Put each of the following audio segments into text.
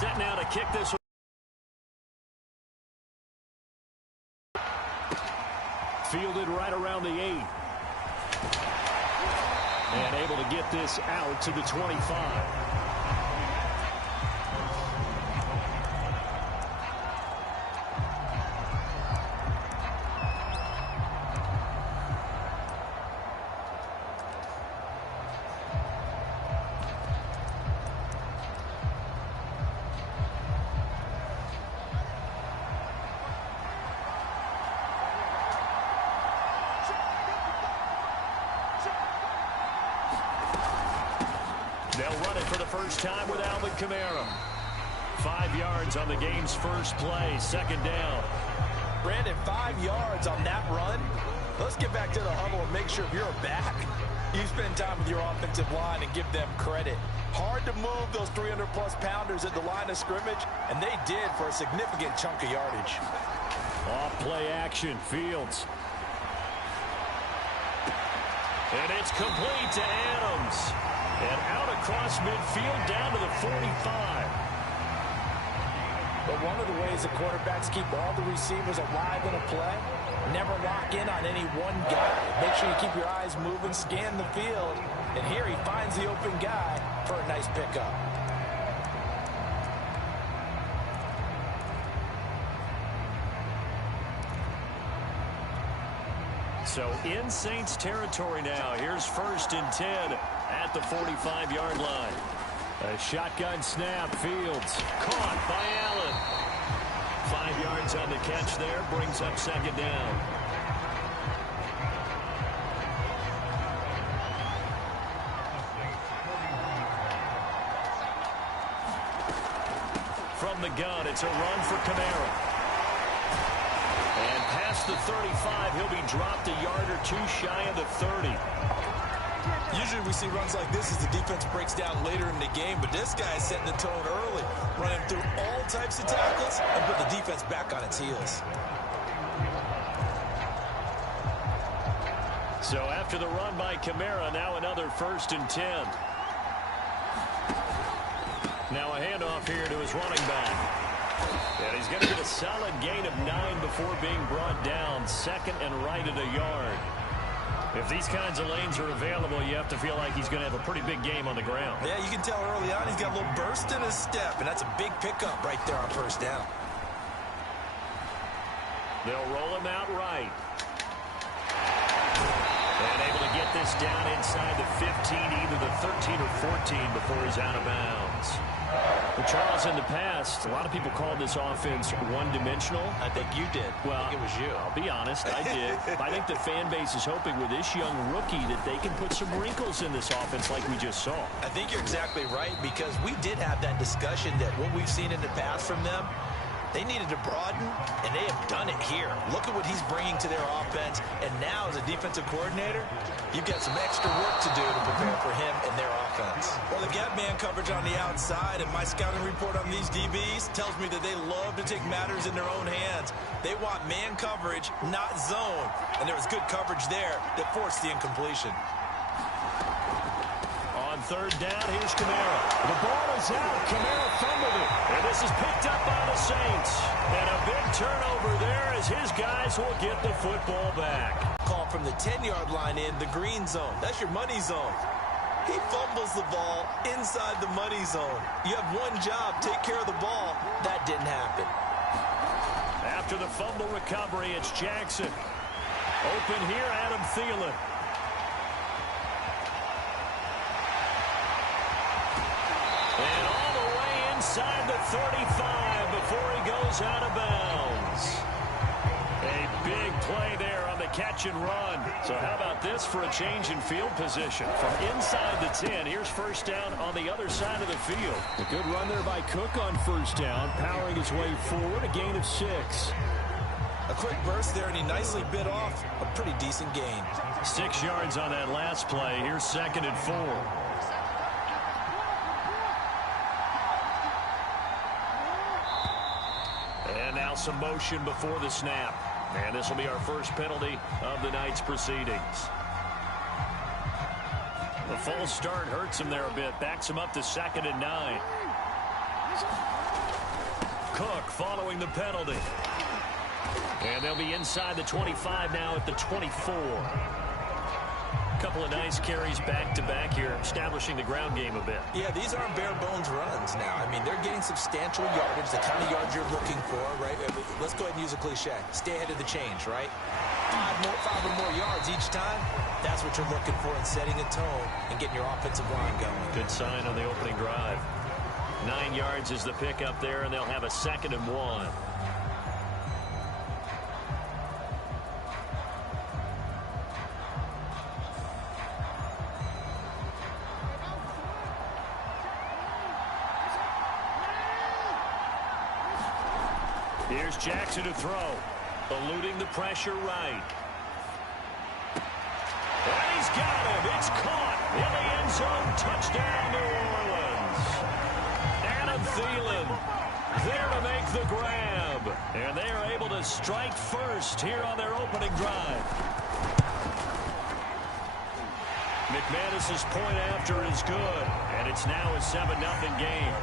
Set now to kick this one. Fielded right around the 8. And able to get this out to the 25. They'll run it for the first time with Alvin Kamara. 5 yards on the game's first play. Second down. Brandon, 5 yards on that run. Let's get back to the huddle and make sure you're back. You spend time with your offensive line and give them credit. Hard to move those 300-plus pounders at the line of scrimmage, and they did for a significant chunk of yardage. Off-play action. Fields. And it's complete to Adams. And out across midfield down to the 45. But one of the ways the quarterbacks keep all the receivers alive in a play, never lock in on any one guy. Make sure you keep your eyes moving, scan the field. And here he finds the open guy for a nice pickup. So in Saints territory now. Here's 1st and 10 at the 45-yard line. A shotgun snap. Fields caught by Allen. 5 yards on the catch there. Brings up second down. From the gun, it's a run for Kamara. And past the 35, he'll be dropped a yard or two shy of the 30. Usually we see runs like this as the defense breaks down later in the game, but this guy is setting the tone early, running through all types of tackles and put the defense back on its heels. So after the run by Kamara, now another 1st and 10. Now a handoff here to his running back. And he's going to get a solid gain of 9 before being brought down. Second and right at a yard. If these kinds of lanes are available, you have to feel like he's going to have a pretty big game on the ground. Yeah, you can tell early on he's got a little burst in his step, and that's a big pickup right there on 1st down. They'll roll him out right. And able to get this down inside the 15, either the 13 or 14 before he's out of bounds. Well, Charles, in the past, a lot of people called this offense one-dimensional. I think you did. Well, I think it was you. I'll be honest, I did. I think the fan base is hoping with this young rookie that they can put some wrinkles in this offense like we just saw. I think you're exactly right, because we did have that discussion that what we've seen in the past from them, they needed to broaden, and they have done it here. Look at what he's bringing to their offense, and now as a defensive coordinator, you've got some extra work to do to prepare for him and their offense. Well, the gap man coverage on the outside, and my scouting report on these DBs tells me that they love to take matters in their own hands. They want man coverage, not zone, and there was good coverage there that forced the incompletion. On 3rd down, here's Kamara. The ball is out. Kamara fumbled it. And this is picked up by the Saints. And a big turnover there as his guys will get the football back. Call from the 10-yard line in the green zone. That's your money zone. He fumbles the ball inside the money zone. You have one job, take care of the ball. That didn't happen. After the fumble recovery, it's Jackson. Open here, Adam Thielen. And all the way inside the 35 before he goes out of bounds. A big play there on the catch and run. So how about this for a change in field position? From inside the 10, here's 1st down on the other side of the field. A good run there by Cook on 1st down, powering his way forward, a gain of 6. A quick burst there, and he nicely bit off a pretty decent gain. 6 yards on that last play. Here's 2nd and 4. And now some motion before the snap. And this will be our first penalty of the night's proceedings. The false start hurts him there a bit. Backs him up to 2nd and 9. Cook following the penalty. And they'll be inside the 25 now at the 24. Couple of nice carries back-to-back here, establishing the ground game a bit. Yeah, these aren't bare-bones runs now. I mean, they're getting substantial yardage, the kind of yards you're looking for, right? Let's go ahead and use a cliche. Stay ahead of the change, right? Five or more yards each time. That's what you're looking for in setting a tone and getting your offensive line going. Good sign on the opening drive. 9 yards is the pick up there, and they'll have a 2nd and 1. Here's Jackson to throw. Eluding the pressure right. And he's got him. It's caught in the end zone. Touchdown, New Orleans. Adam Thielen there to make the grab. And they are able to strike first here on their opening drive. McManus's point after is good. And it's now a 7-0 game.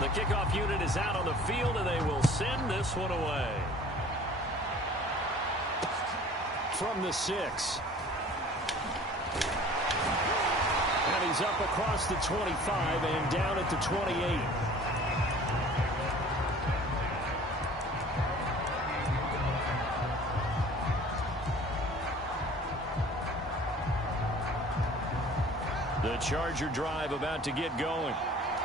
The kickoff unit is out on the field, and they will send this one away. From the 6. And he's up across the 25 and down at the 28. The Charger drive about to get going.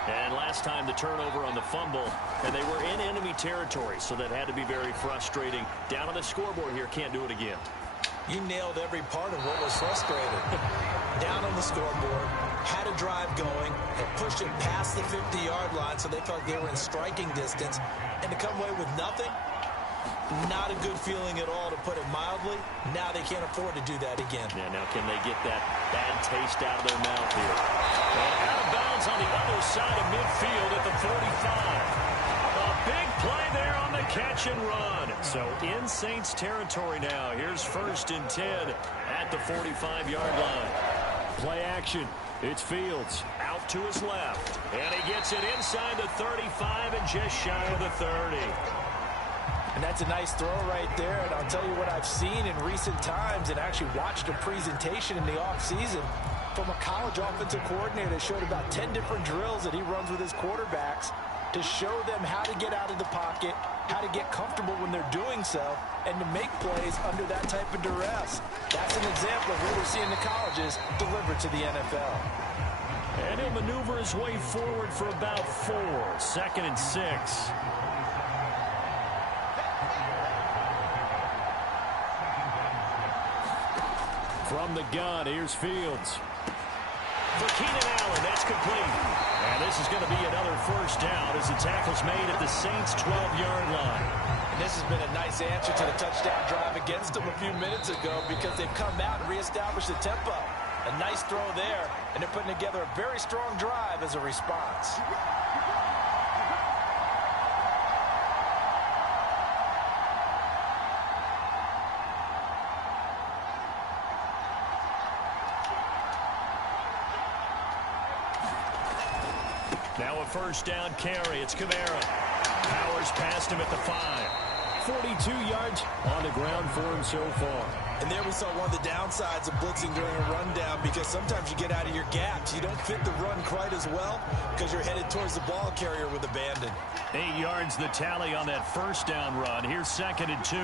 And last time the turnover on the fumble, and they were in enemy territory, so that had to be very frustrating. Down on the scoreboard here, can't do it again. You nailed every part of what was frustrating. Down on the scoreboard, had a drive going, had pushed it past the 50-yard line, so they felt they were in striking distance, and to come away with nothing, not a good feeling at all, to put it mildly. Now they can't afford to do that again. Yeah, now can they get that bad taste out of their mouth here? And out of bounds on the other side of midfield at the 45. A big play there on the catch and run. So in Saints territory now. Here's 1st and 10 at the 45-yard line. Play action. It's Fields out to his left. And he gets it inside the 35 and just shy of the 30. And that's a nice throw right there. And I'll tell you what I've seen in recent times and actually watched a presentation in the offseason from a college offensive coordinator that showed about 10 different drills that he runs with his quarterbacks to show them how to get out of the pocket, how to get comfortable when they're doing so, and to make plays under that type of duress. That's an example of what we're seeing in the colleges delivered to the NFL. And he'll maneuver his way forward for about 4. 2nd and 6. From the gun, here's Fields. For Keenan Allen, that's complete. And this is going to be another 1st down as the tackle's made at the Saints' 12-yard line. And this has been a nice answer to the touchdown drive against them a few minutes ago, because they've come out and reestablished the tempo. A nice throw there, and they're putting together a very strong drive as a response. Now a 1st down carry. It's Kamara. Powers past him at the 5. 42 yards on the ground for him so far. And there we saw one of the downsides of blitzing during a rundown, because sometimes you get out of your gaps. You don't fit the run quite as well because you're headed towards the ball carrier with abandon. 8 yards the tally on that 1st down run. Here's 2nd and 2.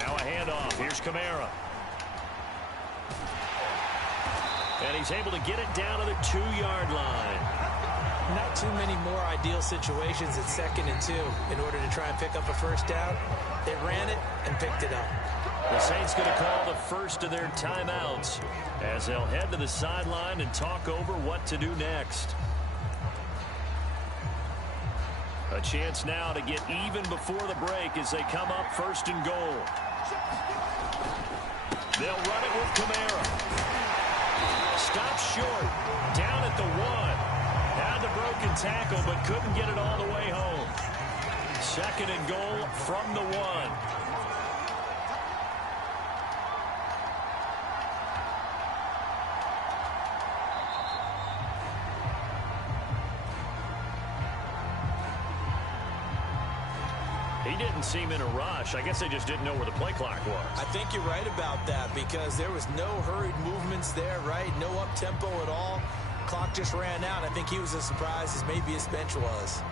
Now a handoff. Here's Kamara. And he's able to get it down to the 2-yard line. Not too many more ideal situations at 2nd and 2 in order to try and pick up a 1st down. They ran it and picked it up. The Saints going to call the first of their timeouts as they'll head to the sideline and talk over what to do next. A chance now to get even before the break as they come up 1st and goal. They'll run it with Kamara. Stops short, down at the 1. Had the broken tackle, but couldn't get it all the way home. second and goal from the 1. He didn't seem in a rush. I guess they just didn't know where the play clock was. I think you're right about that because there was no hurried movements there, right? No up-tempo at all. Clock just ran out. I think he was as surprised as maybe his bench was.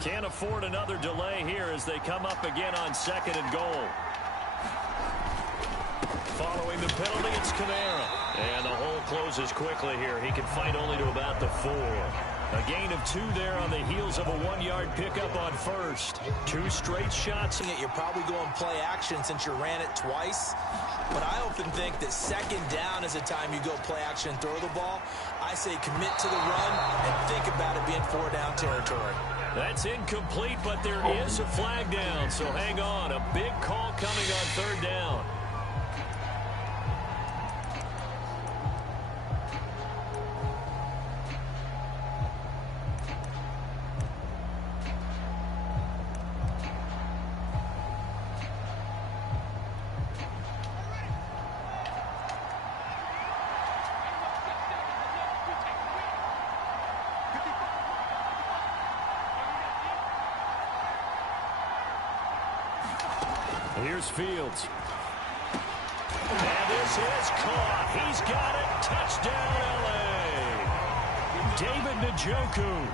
Can't afford another delay here as they come up again on second and goal. Following the penalty, it's Kamara. And the hole closes quickly here. He can fight only to about the 4. A gain of 2 there on the heels of a 1-yard pickup on first. 2 straight shots. You're probably going play action since you ran it twice. But I often think that second down is a time you go play action and throw the ball. I say commit to the run and think about it being 4-down territory. That's incomplete, but there is a flag down, so hang on. A big call coming on third down. Here's Fields. And this is caught. He's got it. Touchdown, L.A. David Njoku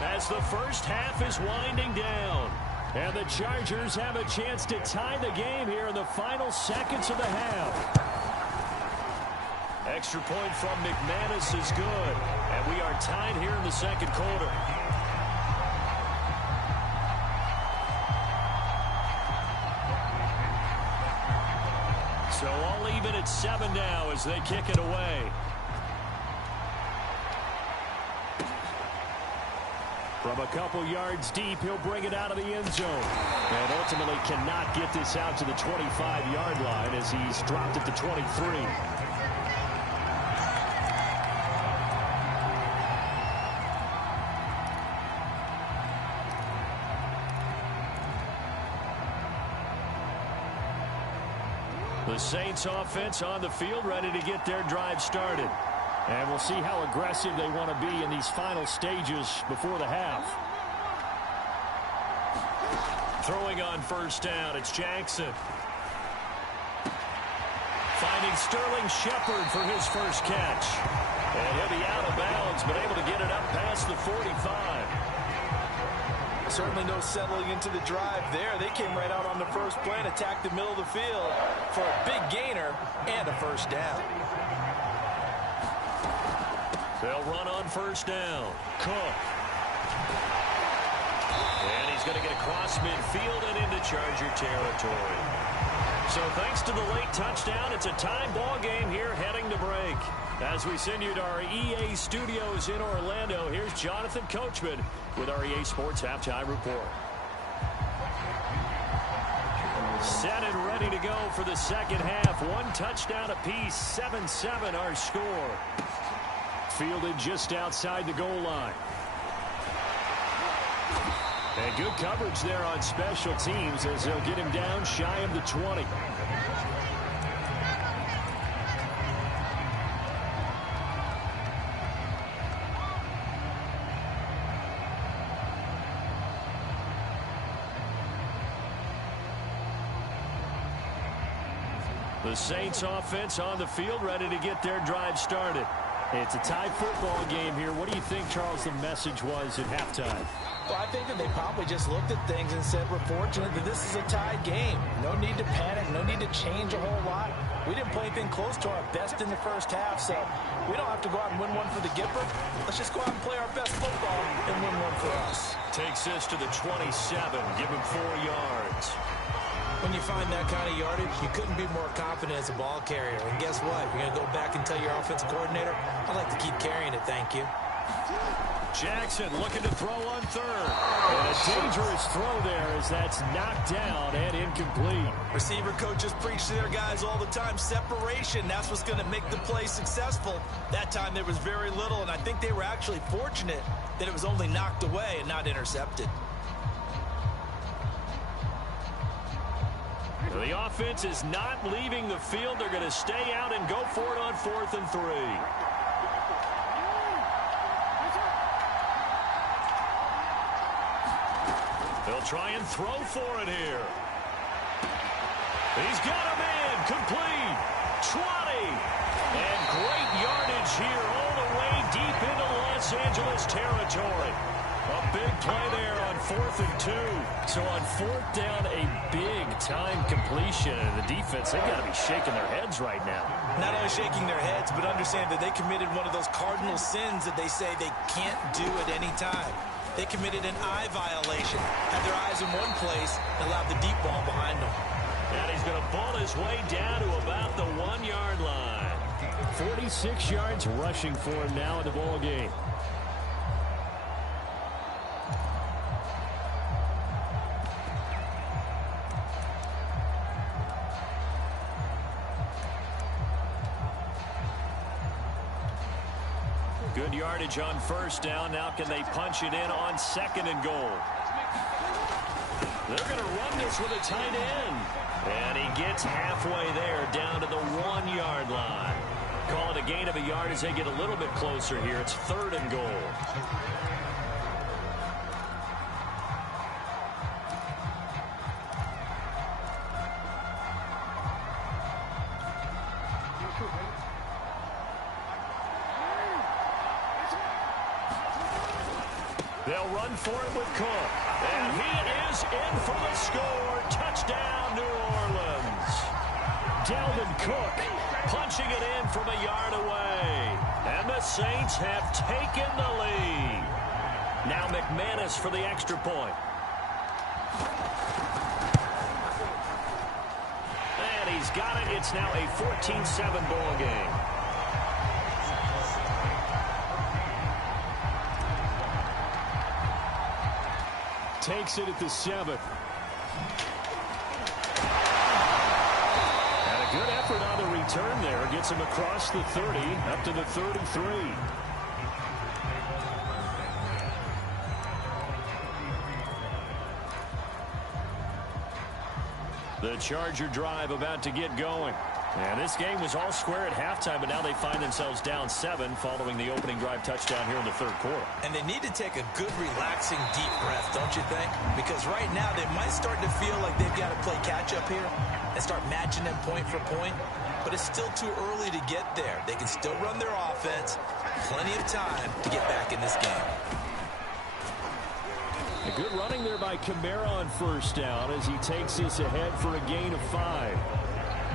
as the first half is winding down. And the Chargers have a chance to tie the game here in the final seconds of the half. Extra point from McManus is good. And we are tied here in the second quarter. So all even at 7 now as they kick it away. From a couple yards deep, he'll bring it out of the end zone. And ultimately cannot get this out to the 25-yard line as he's dropped it to 23. The Saints offense on the field ready to get their drive started. And we'll see how aggressive they want to be in these final stages before the half. Throwing on first down, it's Jackson. Finding Sterling Shepard for his first catch. And he'll be out of bounds, but able to get it up past the 45. Certainly no settling into the drive there. They came right out on the first play and attacked the middle of the field for a big gainer and a first down. They'll run on first down. Cook. And he's going to get across midfield and into Charger territory. So thanks to the late touchdown, it's a tie ball game here heading to break. As we send you to our EA studios in Orlando, here's Jonathan Coachman with our EA Sports Halftime Report. Set and ready to go for the second half. 1 touchdown apiece, 7-7 our score. Fielded just outside the goal line. And good coverage there on special teams as they'll get him down shy of the 20. The Saints offense on the field ready to get their drive started. It's a tie football game here. What do you think, Charles, the message was at halftime? Well, I think that they probably just looked at things and said, we're fortunate that this is a tied game. No need to panic. No need to change a whole lot. We didn't play anything close to our best in the first half, so we don't have to go out and win one for the Gipper. Let's just go out and play our best football and win one for us. Takes this to the 27. Give him 4 yards. When you find that kind of yardage, you couldn't be more confident as a ball carrier. And guess what? You're going to go back and tell your offensive coordinator, I'd like to keep carrying it, thank you. Jackson looking to throw on third. And a dangerous throw there as that's knocked down and incomplete. Receiver coaches preach to their guys all the time. Separation, that's what's going to make the play successful. That time there was very little, and I think they were actually fortunate that it was only knocked away and not intercepted. The offense is not leaving the field. They're going to stay out and go for it on 4th and 3. They'll try and throw for it here. He's got him in. Complete. 20. And great yardage here all the way deep into Los Angeles territory. A big play there on 4th and 2. So on 4th down, a big-time completion. And the defense, they've got to be shaking their heads right now. Not only shaking their heads, but understand that they committed one of those cardinal sins that they say they can't do at any time. They committed an eye violation, had their eyes in one place, and allowed the deep ball behind them. And he's going to ball his way down to about the 1-yard line. 46 yards rushing for him now in the ball game. Good yardage on 1st down. Now can they punch it in on 2nd and goal? They're going to run this with a tight end. And he gets halfway there down to the 1-yard line. Call it a gain of a yard as they get a little bit closer here. It's 3rd and goal. They'll run for it with Cook. And he is in for the score. Touchdown, New Orleans. Dalvin Cook punching it in from a yard away. And the Saints have taken the lead. Now McManus for the extra point. And he's got it. It's now a 14-7 ball game. Takes it at the 7th. And a good effort on the return there. Gets him across the 30, up to the 33. The Charger drive about to get going. And this game was all square at halftime, but now they find themselves down 7 following the opening drive touchdown here in the 3rd quarter. And they need to take a good, relaxing, deep breath, don't you think? Because right now they might start to feel like they've got to play catch-up here and start matching them point for point. But it's still too early to get there. They can still run their offense. Plenty of time to get back in this game. A good running there by Kamara on 1st down as he takes this ahead for a gain of 5.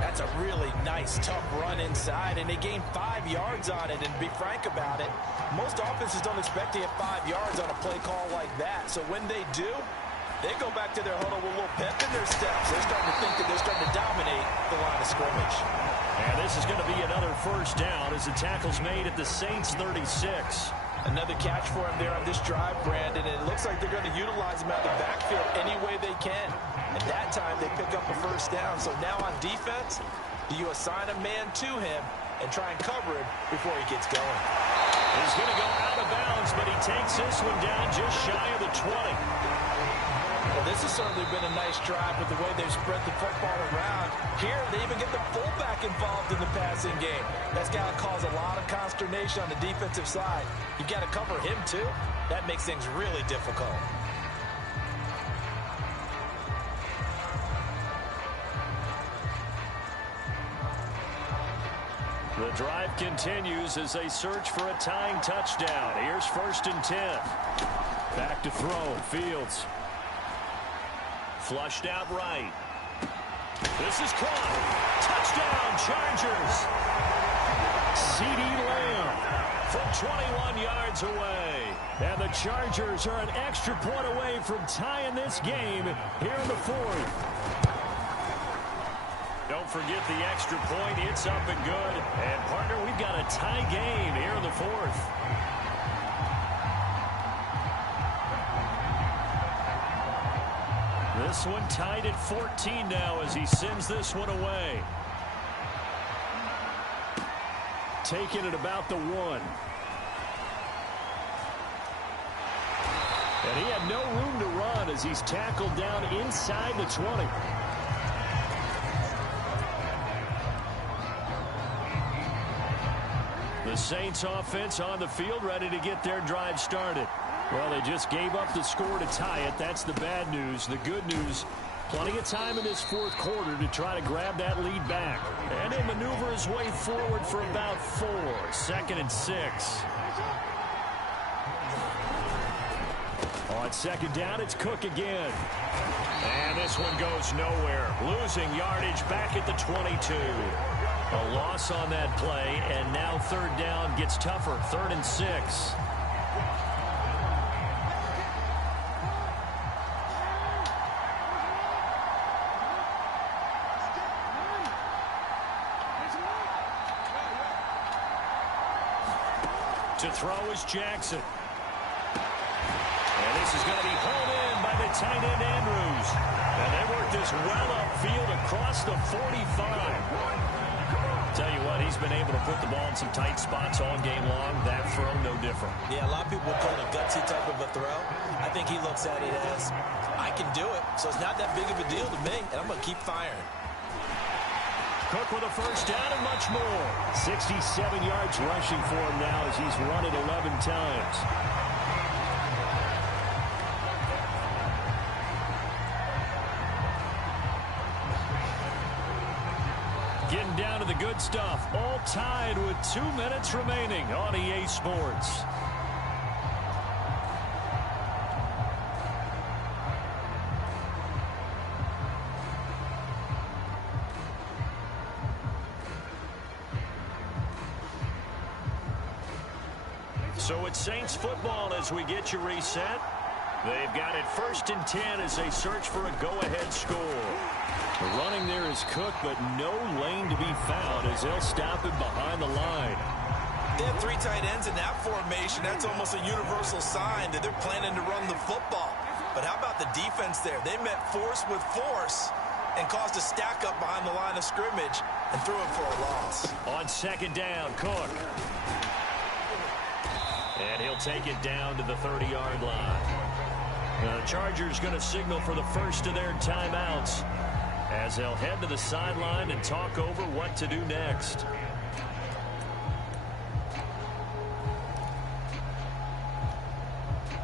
That's a really nice, tough run inside, and they gained 5 yards on it. And to be frank about it, most offenses don't expect to get 5 yards on a play call like that. So when they do, they go back to their huddle with a little pep in their steps. They're starting to think that they're starting to dominate the line of scrimmage. And this is going to be another 1st down as the tackle's made at the Saints 36. Another catch for him there on this drive, Brandon. And it looks like they're going to utilize him out of the backfield any way they can. And that time they pick up a 1st down. So now on defense, do you assign a man to him and try and cover him before he gets going? He's going to go out of bounds, but he takes this one down just shy of the 20. Well, this has certainly been a nice drive with the way they've spread the football around. Here, they even get the fullback involved in the passing game. That's got to cause a lot of consternation on the defensive side. You've got to cover him, too. That makes things really difficult. The drive continues as they search for a tying touchdown. Here's 1st and 10. Back to throw. Fields. Flushed out right. This is caught. Touchdown, Chargers. CeeDee Lamb from 21 yards away. And the Chargers are an extra point away from tying this game here in the 4th. Don't forget the extra point. It's up and good. And, partner, we've got a tie game here in the 4th. this one tied at 14 now as he sends this one away. Taking it about the 1. And he had no room to run as he's tackled down inside the 20. The Saints offense on the field ready to get their drive started. Well, they just gave up the score to tie it. That's the bad news. The good news, plenty of time in this fourth quarter to try to grab that lead back. And he'll maneuver his way forward for about 4. 2nd and 6. On 2nd down, it's Cook again. And this one goes nowhere. Losing yardage back at the 22. A loss on that play, and now 3rd down gets tougher. 3rd and 6. To throw is Jackson. And this is going to be hauled in by the tight end Andrews. And they work this well upfield across the 45. Tell you what, he's been able to put the ball in some tight spots all game long. That throw, no different. Yeah, a lot of people would call it a gutsy type of a throw. I think he looks at it as, I can do it, so it's not that big of a deal to me, and I'm going to keep firing. Cook with a 1st down and much more. 67 yards rushing for him now as he's run it 11 times. Getting down to the good stuff. All tied with 2 minutes remaining on EA Sports. So it's Saints football as we get you reset. They've got it 1st and 10 as they search for a go-ahead score. The running there is Cook, but no lane to be found as they'll stop him behind the line. They have 3 tight ends in that formation. That's almost a universal sign that they're planning to run the football. But how about the defense there? They met force with force and caused a stack up behind the line of scrimmage and threw it for a loss. On 2nd down, Cook. And he'll take it down to the 30-yard line. The Chargers going to signal for the first of their timeouts as they'll head to the sideline and talk over what to do next.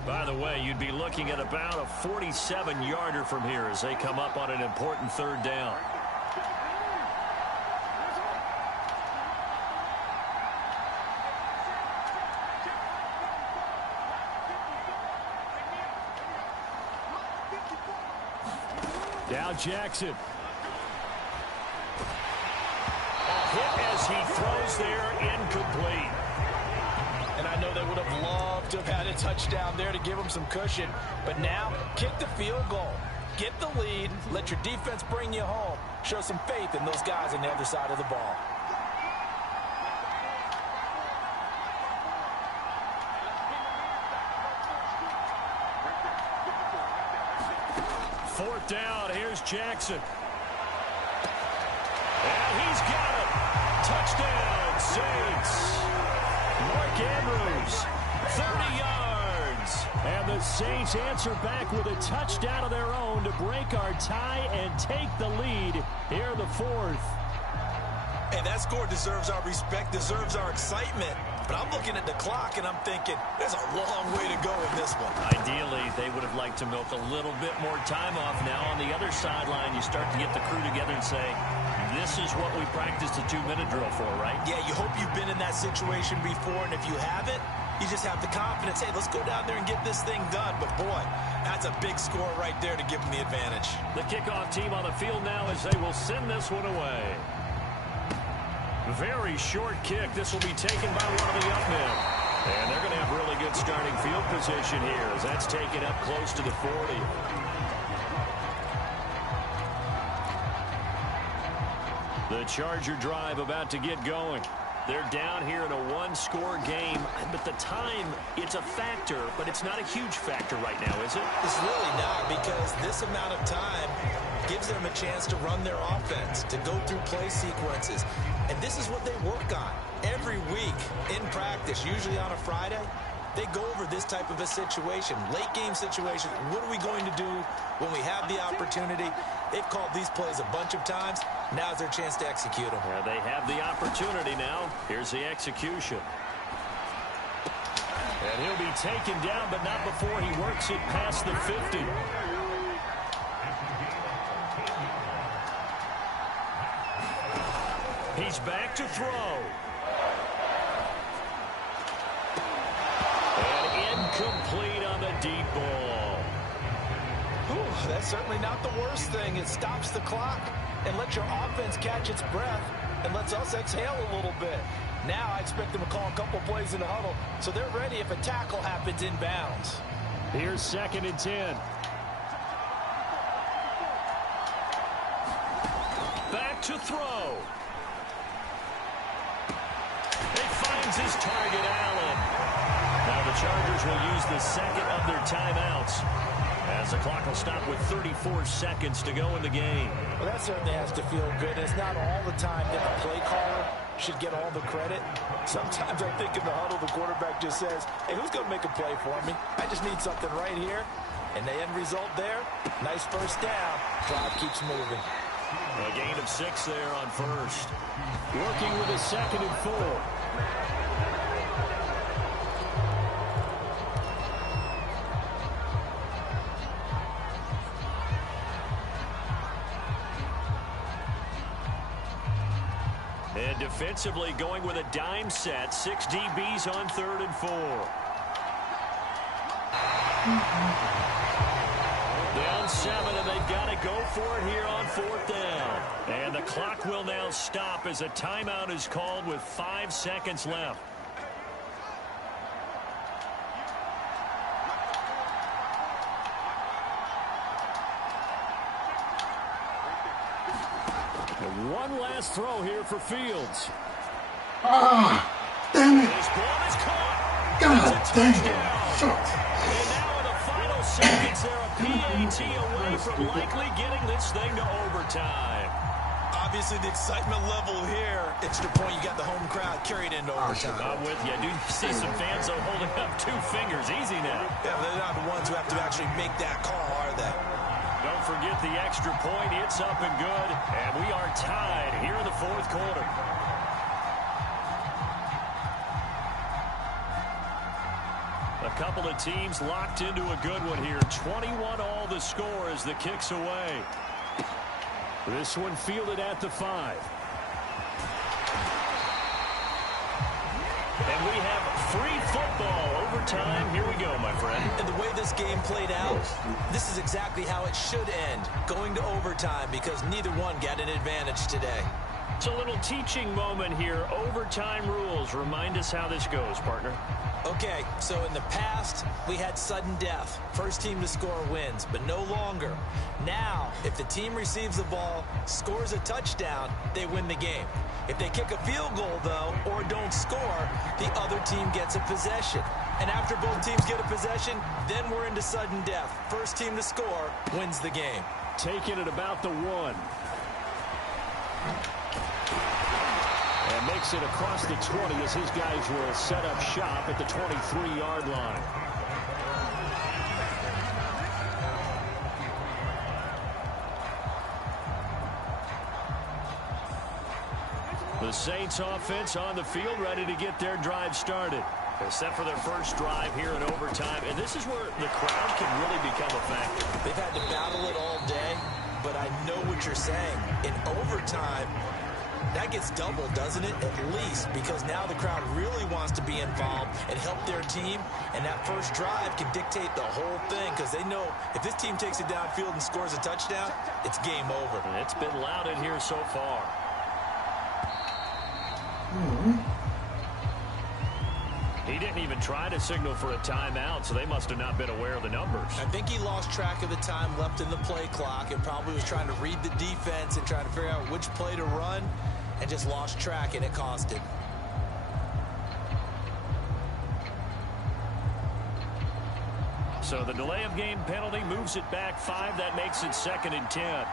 By the way, you'd be looking at about a 47-yarder from here as they come up on an important 3rd down. Now Jackson. A hit as he throws there, incomplete. And I know they would have loved to have had a touchdown there to give them some cushion. But now, kick the field goal. Get the lead. Let your defense bring you home. Show some faith in those guys on the other side of the ball. Fourth down, here's Jackson. And he's got it. Touchdown, Saints. Mark Andrews, 30 yards. And the Saints answer back with a touchdown of their own to break our tie and take the lead here in the 4th. Hey, that score deserves our respect, deserves our excitement. But I'm looking at the clock, and I'm thinking, there's a long way to go in this one. Ideally, they would have liked to milk a little bit more time off. Now, on the other sideline, you start to get the crew together and say, this is what we practiced a 2-minute drill for, right? Yeah, you hope you've been in that situation before, and if you haven't, you just have the confidence, hey, let's go down there and get this thing done. But, boy, that's a big score right there to give them the advantage. The kickoff team on the field now as they will send this one away. Very short kick. This will be taken by one of the young men. And they're going to have really good starting field position here as that's taken up close to the 40. The Charger drive about to get going. They're down here in a one-score game, but the time, it's a factor, but it's not a huge factor right now, is it? It's really not, because this amount of time gives them a chance to run their offense, to go through play sequences. And this is what they work on every week in practice, usually on a Friday. They go over this type of a situation, late game situation. What are we going to do when we have the opportunity? They've called these plays a bunch of times. Now's their chance to execute them. Yeah, they have the opportunity now. Here's the execution. And he'll be taken down, but not before he works it past the 50. He's back to throw. Incomplete on the deep ball. Ooh, that's certainly not the worst thing. It stops the clock and lets your offense catch its breath and lets us exhale a little bit. Now I expect them to call a couple plays in the huddle so they're ready if a tackle happens inbounds. Here's 2nd and 10. Back to throw. He finds his target, Allen. Now the Chargers will use the second of their timeouts as the clock will stop with 34 seconds to go in the game. Well, that certainly has to feel good. It's not all the time that the play caller should get all the credit. Sometimes I think in the huddle, the quarterback just says, hey, who's going to make a play for me? I just need something right here. And the end result there, nice first down. Clock keeps moving. A gain of 6 there on first. Working with a 2nd and 4. And defensively going with a dime set. 6 DBs on 3rd and 4. Down 7, and they've got to go for it here on 4th down. And the clock will now stop as a timeout is called with 5 seconds left. And one last throw here for Fields. Damn it. This ball is caught. God It's a dang it. touchdown. Fuck. And now in the final seconds, they're a PAT away from likely getting this thing to overtime. Obviously, the excitement level here, it's to the point you got the home crowd carried into overtime. I'm with you. I do see some fans though holding up 2 fingers. Easy now. Yeah, they're not the ones who have to actually make that call, are they? Don't forget the extra point. It's up and good. And we are tied here in the 4th quarter. A couple of teams locked into a good one here. 21 all the score as the kick's away. This one fielded at the 5. And we have free football overtime. Here we go, my friend. And the way this game played out, this is exactly how it should end, going to overtime, because neither one got an advantage today. It's a little teaching moment here. Overtime rules. Remind us how this goes, partner. Okay, so in the past, we had sudden death. First team to score wins, but no longer. Now, if the team receives the ball, scores a touchdown, they win the game. If they kick a field goal, though, or don't score, the other team gets a possession. And after both teams get a possession, then we're into sudden death. First team to score wins the game. Taking it about the 1. And makes it across the 20 as his guys will set up shop at the 23-yard line. The Saints offense on the field ready to get their drive started. They're set for their first drive here in overtime. And this is where the crowd can really become a factor. They've had to battle it all day, but I know what you're saying. In overtime, that gets doubled, doesn't it? At least, because now the crowd really wants to be involved and help their team. And that first drive can dictate the whole thing, because they know if this team takes it downfield and scores a touchdown, it's game over. And it's been loud in here so far. He didn't even try to signal for a timeout, so they must have not been aware of the numbers. I think he lost track of the time left in the play clock and probably was trying to read the defense and trying to figure out which play to run and just lost track, and it cost him. So the delay of game penalty moves it back 5. That makes it 2nd and 10.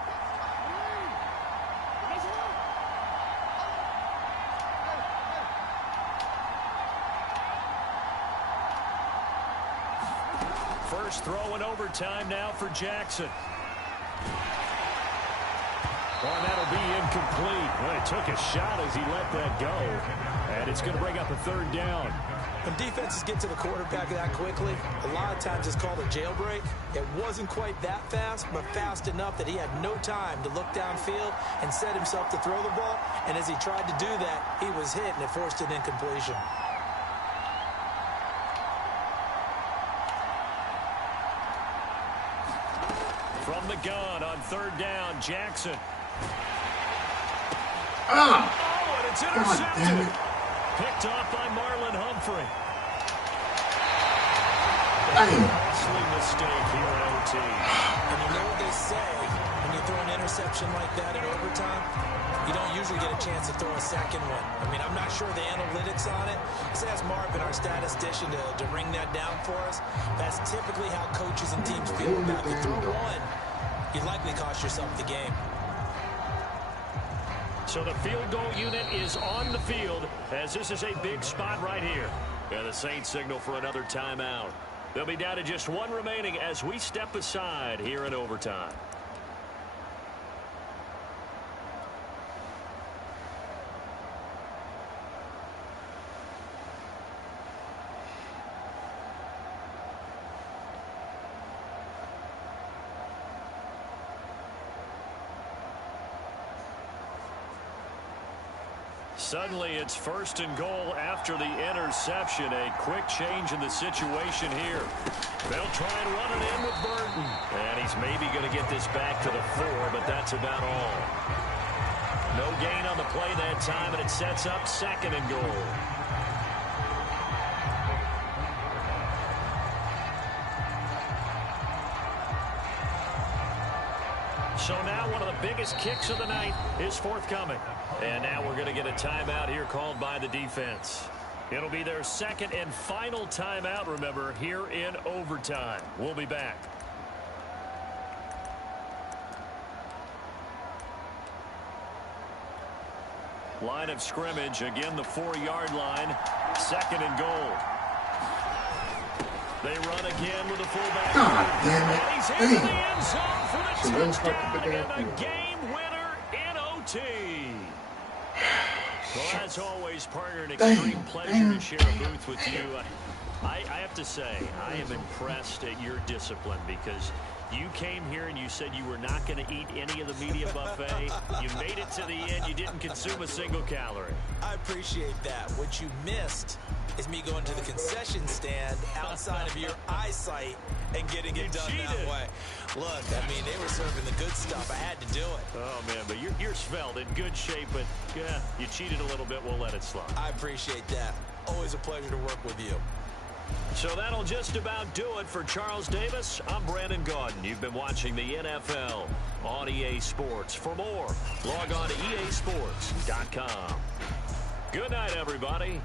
First throw in overtime now for Jackson. Oh, that'll be incomplete. Well, he took a shot as he let that go. And it's going to bring up a 3rd down. When defenses get to the quarterback that quickly, a lot of times it's called a jailbreak. It wasn't quite that fast, but fast enough that he had no time to look downfield and set himself to throw the ball. And as he tried to do that, he was hit, and it forced an incompletion. From the gun on 3rd down, Jackson. Oh, and it's intercepted. Picked off by Marlon Humphrey. Costly mistake here at OT. And you know what they say, when you throw an interception like that in overtime, you don't usually get a chance to throw a second one. I mean, I'm not sure the analytics on it. Let's ask Marvin, our statistician, to ring that down for us. That's typically how coaches and teams feel about it. You throw one, you likely cost yourself the game. So the field goal unit is on the field as this is a big spot right here. And the Saints signal for another timeout. They'll be down to just 1 remaining as we step aside here in overtime. Suddenly, it's 1st and goal after the interception. A quick change in the situation here. They'll try and run it in with Burton. And he's maybe going to get this back to the 4, but that's about all. No gain on the play that time, and it sets up 2nd and goal. So now one of the biggest kicks of the night is forthcoming. And now we're going to get a timeout here called by the defense. It'll be their 2nd and final timeout, remember, here in overtime. We'll be back. Line of scrimmage, again the 4-yard line. 2nd and goal. They run again with a fullback. God damn it. And he's into the end zone for the touchdown and a game winner in OT. Well, as always, partner, an extreme pleasure to share a booth with you. I have to say, I am impressed at your discipline because you came here and you said you were not going to eat any of the media buffet. You made it to the end. You didn't consume a single calorie. I appreciate that. What you missed is me going to the concession stand outside of your eyesight and getting it done that way. Look, I mean, they were serving the good stuff. I had to do it. Oh, man, but you're svelte, in good shape, but yeah, you cheated a little bit. We'll let it slide. I appreciate that. Always a pleasure to work with you. So that'll just about do it for Charles Davis. I'm Brandon Gaudin. You've been watching the NFL on EA Sports. For more, log on to easports.com. Good night, everybody.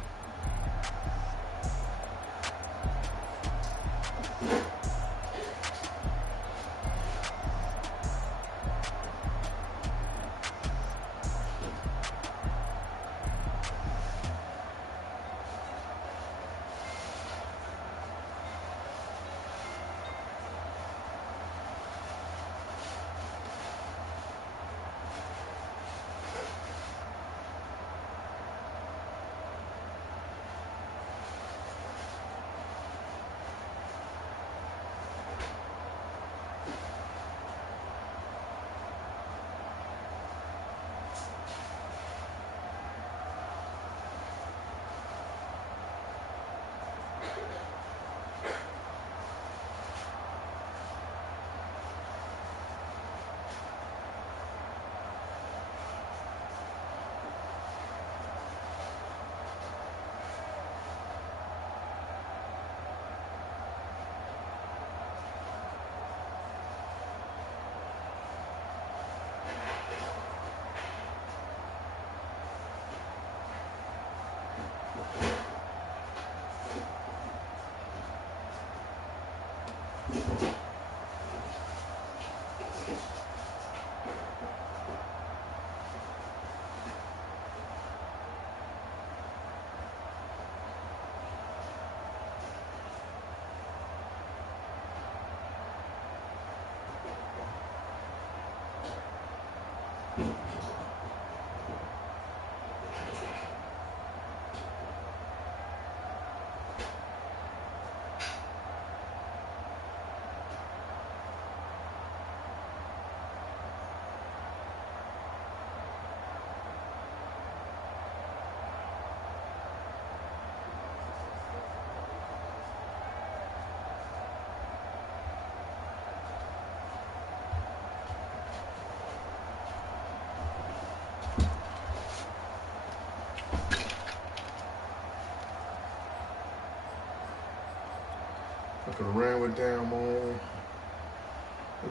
I could have ran with damn the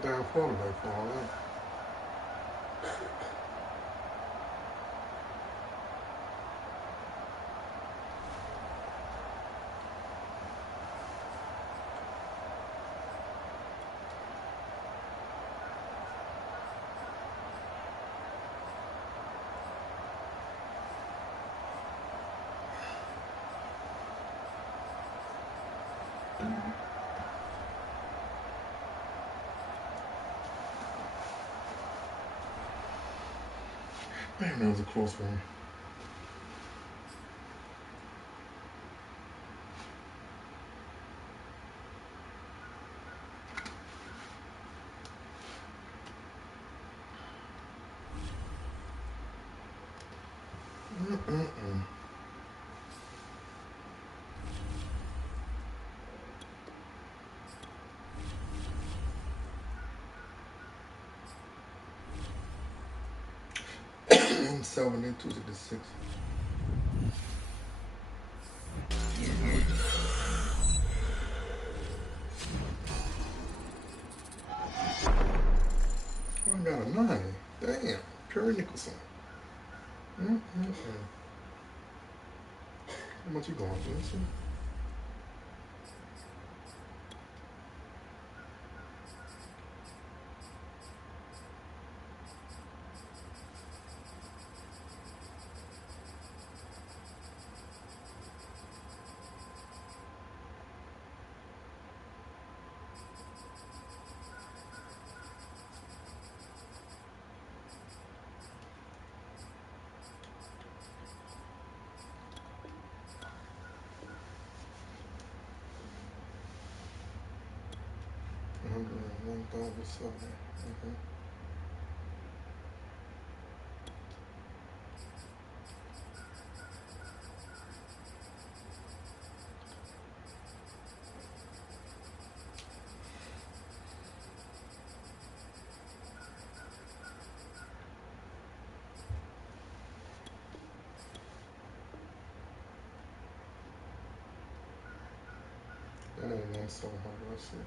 damn quarterback for all that. Man, that was a close one. I'm 72-6. I got a 90. Damn, Kerry Nicholson. How much you going for? Let's see. $101,070. Okay. That ain't 1,700. Let's see.